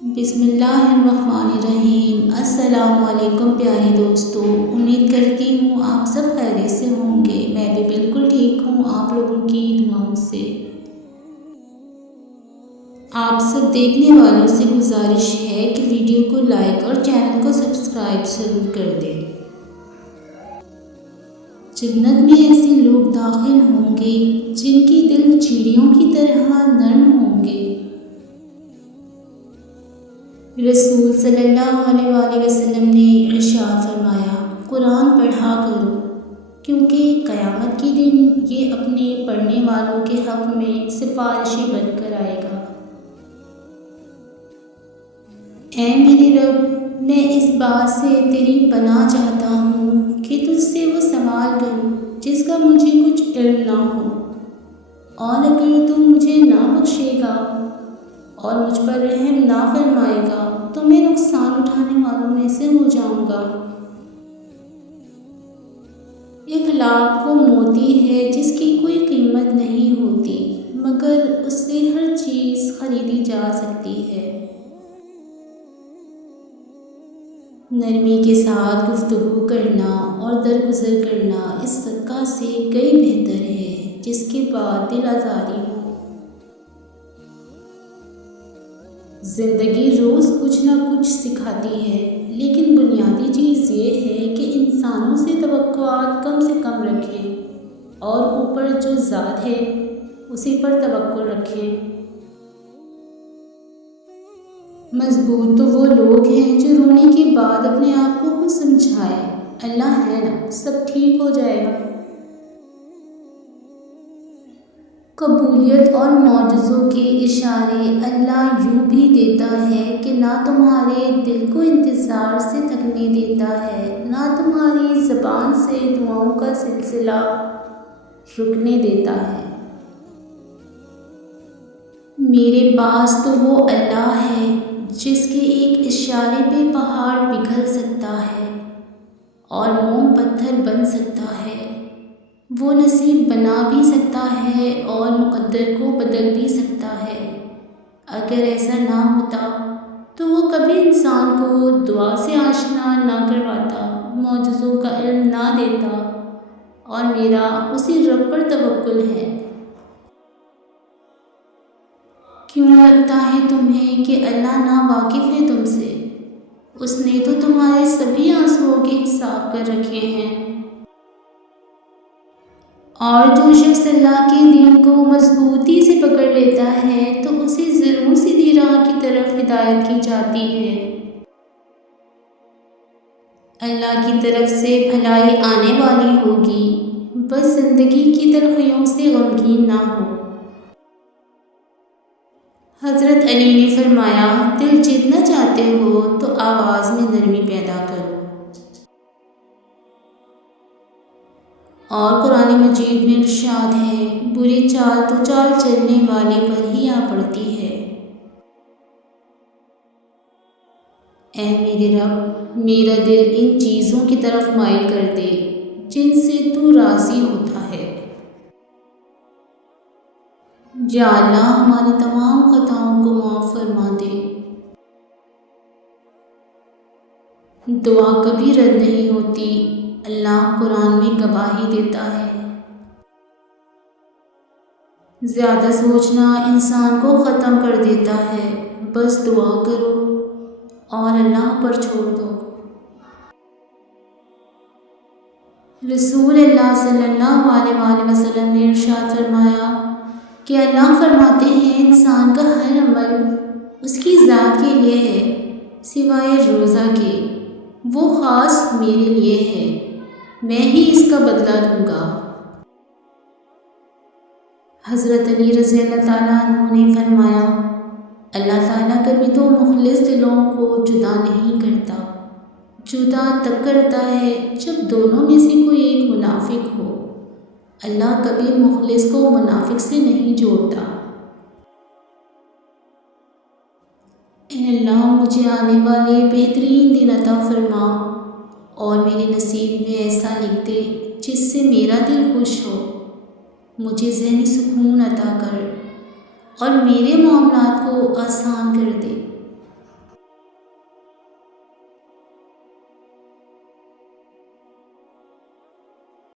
بسم اللہ الرحمن الرحیم۔ السلام علیکم پیارے دوستو، امید کرتی ہوں آپ سب خیریت سے ہوں گے۔ میں بھی بالکل ٹھیک ہوں آپ لوگوں کی دعاؤں سے۔ آپ سب دیکھنے والوں سے گزارش ہے کہ ویڈیو کو لائک اور چینل کو سبسکرائب ضرور کر دیں۔ جنت میں ایسے لوگ داخل ہوں گے جن کی دل چڑیوں کی طرح نرم ہوں گے۔ رسول صلی اللہ علیہ وآلہ وسلم نے ارشاد فرمایا، قرآن پڑھا کرو کیونکہ قیامت کے دن یہ اپنے پڑھنے والوں کے حق میں سفارشی بن کر آئے گا۔ اے میرے رب، میں اس بات سے تیری پناہ چاہتا ہوں کہ تجھ سے وہ سوال کروں جس کا مجھے کچھ علم نہ ہو، اور اگر تو مجھے نہ بخشے گا اور مجھ پر رحم نہ فرمائے گا تو میں نقصان اٹھانے والوں میں سے ہو جاؤں گا۔ اخلاق وہ موتی ہے جس کی کوئی قیمت نہیں ہوتی مگر اس سے ہر چیز خریدی جا سکتی ہے۔ نرمی کے ساتھ گفتگو کرنا اور درگزر کرنا اس صدقہ سے کئی بہتر ہے جس کے بعد دل آزاری ہو۔ زندگی روز کچھ نہ کچھ سکھاتی ہے، لیکن بنیادی چیز یہ ہے کہ انسانوں سے توقعات کم سے کم رکھے اور اوپر جو ذات ہے اسی پر توکل رکھے۔ مضبوط تو وہ لوگ ہیں جو رونے کے بعد اپنے آپ کو خود سمجھائے، اللہ ہے نا، سب ٹھیک ہو جائے گا۔ قبولیت اور معجزوں کے اشارے اللہ یوں بھی دیتا ہے کہ نہ تمہارے دل کو انتظار سے تھکنے دیتا ہے، نہ تمہاری زبان سے دعاؤں کا سلسلہ رکنے دیتا ہے۔ میرے پاس تو وہ اللہ ہے جس کے ایک اشارے پہ پہاڑ پگھل سکتا ہے اور موم پتھر بن سکتا ہے۔ وہ نصیب بنا بھی سکتا ہے اور مقدر کو بدل بھی سکتا ہے۔ اگر ایسا نہ ہوتا تو وہ کبھی انسان کو دعا سے آشنا نہ کرواتا، معجزوں کا علم نہ دیتا، اور میرا اسی رب پر توکل ہے۔ کیوں لگتا ہے تمہیں کہ اللہ نا واقف ہے تم سے؟ اس نے تو تمہارے سبھی آنسوؤں کے حساب کر رکھے ہیں۔ اور جو شخص اللہ کے دین کو مضبوطی سے پکڑ لیتا ہے تو اسے ضرور سیدھی راہ کی طرف ہدایت کی جاتی ہے۔ اللہ کی طرف سے بھلائی آنے والی ہوگی، بس زندگی کی تلخیوں سے غمگین نہ ہو۔ حضرت علی نے فرمایا، دل جیتنا چاہتے ہو تو آواز میں نرمی پیدا کرو۔ اور قرآن مجید میں ارشاد ہے، بری چال تو چال چلنے والے پر ہی آ پڑتی ہے۔ اے میرے رب، میرا دل ان چیزوں کی طرف مائل کر دے جن سے تو راضی ہوتا ہے۔ یا اللہ ہماری تمام خطاؤں کو معاف فرما دے۔ دعا کبھی رد نہیں ہوتی، اللہ قرآن میں گواہی دیتا ہے۔ زیادہ سوچنا انسان کو ختم کر دیتا ہے، بس دعا کرو اور اللہ پر چھوڑ دو۔ رسول اللہ صلی اللہ علیہ وآلہ وسلم نے ارشاد فرمایا کہ اللہ فرماتے ہیں، انسان کا ہر عمل اس کی ذات کے لیے ہے سوائے روزہ کے، وہ خاص میرے لیے ہے، میں ہی اس کا بدلہ دوں گا۔ حضرت علی رضی اللہ تعالیٰ عنہ نے فرمایا، اللہ تعالیٰ کبھی تو مخلص دلوں کو جدا نہیں کرتا، جدا تب کرتا ہے جب دونوں میں سے کوئی ایک منافق ہو۔ اللہ کبھی مخلص کو منافق سے نہیں جوڑتا۔ اے اللہ مجھے آنے والے بہترین دن عطا فرما اور میرے نصیب میں ایسا لکھ دے جس سے میرا دل خوش ہو، مجھے ذہنی سکون عطا کر اور میرے معاملات کو آسان